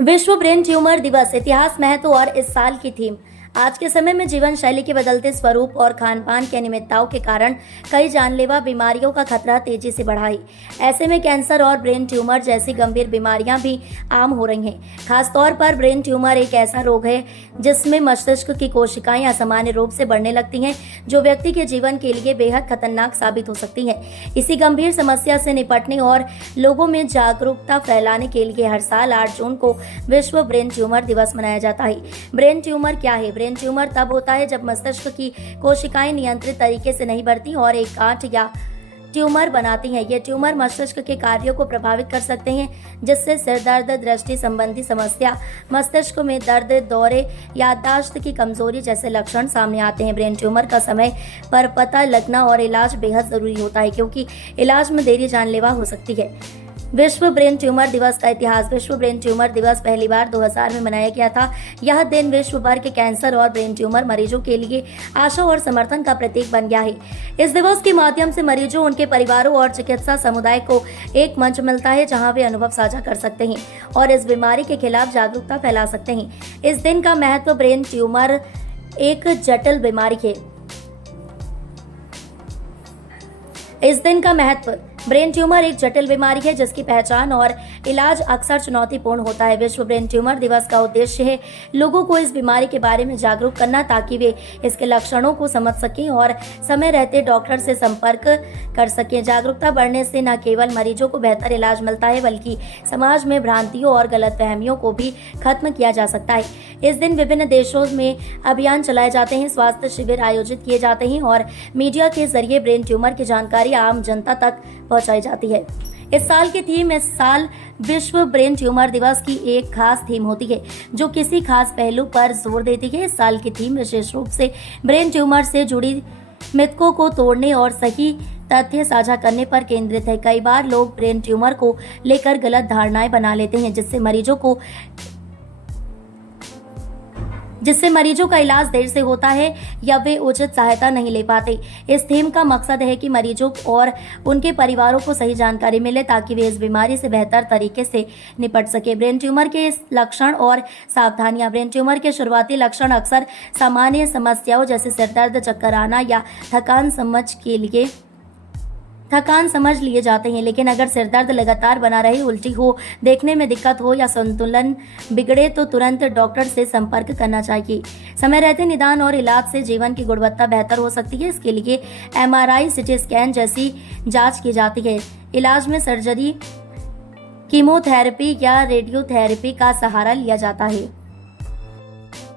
विश्व brain tumour दिवस, इतिहास, महत्व और इस साल की थीम। आज के समय में जीवन शैली के बदलते स्वरूप और खान पान की अनियमितताओं के कारण कई जानलेवा बीमारियों का खतरा तेजी से बढ़ा है। ऐसे में कैंसर और ब्रेन ट्यूमर जैसी गंभीर बीमारियां भी आम हो रही हैं। खासतौर पर ब्रेन ट्यूमर एक ऐसा रोग है जिसमें मस्तिष्क की कोशिकाएं असामान्य रूप से बढ़ने लगती हैं, जो व्यक्ति के जीवन के लिए बेहद खतरनाक साबित हो सकती है। इसी गंभीर समस्या से निपटने और लोगों में जागरूकता फैलाने के लिए हर साल 8 जून को विश्व ब्रेन ट्यूमर दिवस मनाया जाता है। ब्रेन ट्यूमर क्या है? ब्रेन ट्यूमर तब होता है जब मस्तिष्क की कोशिकाएं नियंत्रित तरीके से नहीं बढ़ती और एक गांठ या ट्यूमर बनाती हैं। ये ट्यूमर मस्तिष्क के कार्यों को प्रभावित कर सकते हैं, जिससे सिर दर्द, दृष्टि संबंधी समस्या, मस्तिष्क में दर्द, दौरे, याददाश्त की कमजोरी जैसे लक्षण सामने आते हैं। ब्रेन ट्यूमर का समय पर पता लगना और इलाज बेहद जरूरी होता है, क्योंकि इलाज में देरी जानलेवा हो सकती है। विश्व ब्रेन ट्यूमर दिवस का इतिहास। विश्व ब्रेन ट्यूमर दिवस पहली बार 2000 में मनाया गया था। यह दिन विश्व भर के कैंसर और ब्रेन ट्यूमर मरीजों के लिए आशा और समर्थन का प्रतीक बन गया है। इस दिवस के माध्यम से मरीजों, उनके परिवारों और चिकित्सा समुदाय को एक मंच मिलता है जहां वे अनुभव साझा कर सकते हैं और इस बीमारी के खिलाफ जागरूकता फैला सकते हैं। इस दिन का महत्व। ब्रेन ट्यूमर एक जटिल बीमारी है। इस दिन का महत्व। ब्रेन ट्यूमर एक जटिल बीमारी है जिसकी पहचान और इलाज अक्सर चुनौतीपूर्ण होता है। विश्व ब्रेन ट्यूमर दिवस का उद्देश्य है लोगों को इस बीमारी के बारे में जागरूक करना, ताकि वे इसके लक्षणों को समझ सकें और समय रहते डॉक्टर से संपर्क कर सकें। जागरूकता बढ़ने से न केवल मरीजों को बेहतर इलाज मिलता है, बल्कि समाज में भ्रांतियों और गलतफहमियों को भी खत्म किया जा सकता है। इस दिन विभिन्न देशों में अभियान चलाए जाते हैं, स्वास्थ्य शिविर आयोजित किए जाते हैं और मीडिया के जरिए ब्रेन ट्यूमर की जानकारी आम जनता तक पहुंचाई जाती है। इस साल की थीम। इस साल विश्व ब्रेन ट्यूमर दिवस की एक खास थीम होती है जो किसी खास पहलू पर जोर देती है। इस साल की थीम विशेष रूप से ब्रेन ट्यूमर से जुड़ी मिथकों को तोड़ने और सही तथ्य साझा करने पर केंद्रित है। कई बार लोग ब्रेन ट्यूमर को लेकर गलत धारणाएं बना लेते हैं, जिससे मरीजों का इलाज देर से होता है या वे उचित सहायता नहीं ले पाते। इस थीम का मकसद है कि मरीजों और उनके परिवारों को सही जानकारी मिले, ताकि वे इस बीमारी से बेहतर तरीके से निपट सके। ब्रेन ट्यूमर के लक्षण और सावधानियां। ब्रेन ट्यूमर के शुरुआती लक्षण अक्सर सामान्य समस्याओं जैसे सिर दर्द, चक्कर आना या थकान समझ लिए जाते हैं, लेकिन अगर सिर दर्द लगातार बना रहे, उल्टी हो, देखने में दिक्कत हो या संतुलन बिगड़े तो तुरंत डॉक्टर से संपर्क करना चाहिए। समय रहते निदान और इलाज से जीवन की गुणवत्ता बेहतर हो सकती है। इसके लिए MRI, CT स्कैन जैसी जांच की जाती है। इलाज में सर्जरी, कीमोथेरेपी या रेडियोथेरेपी का सहारा लिया जाता है।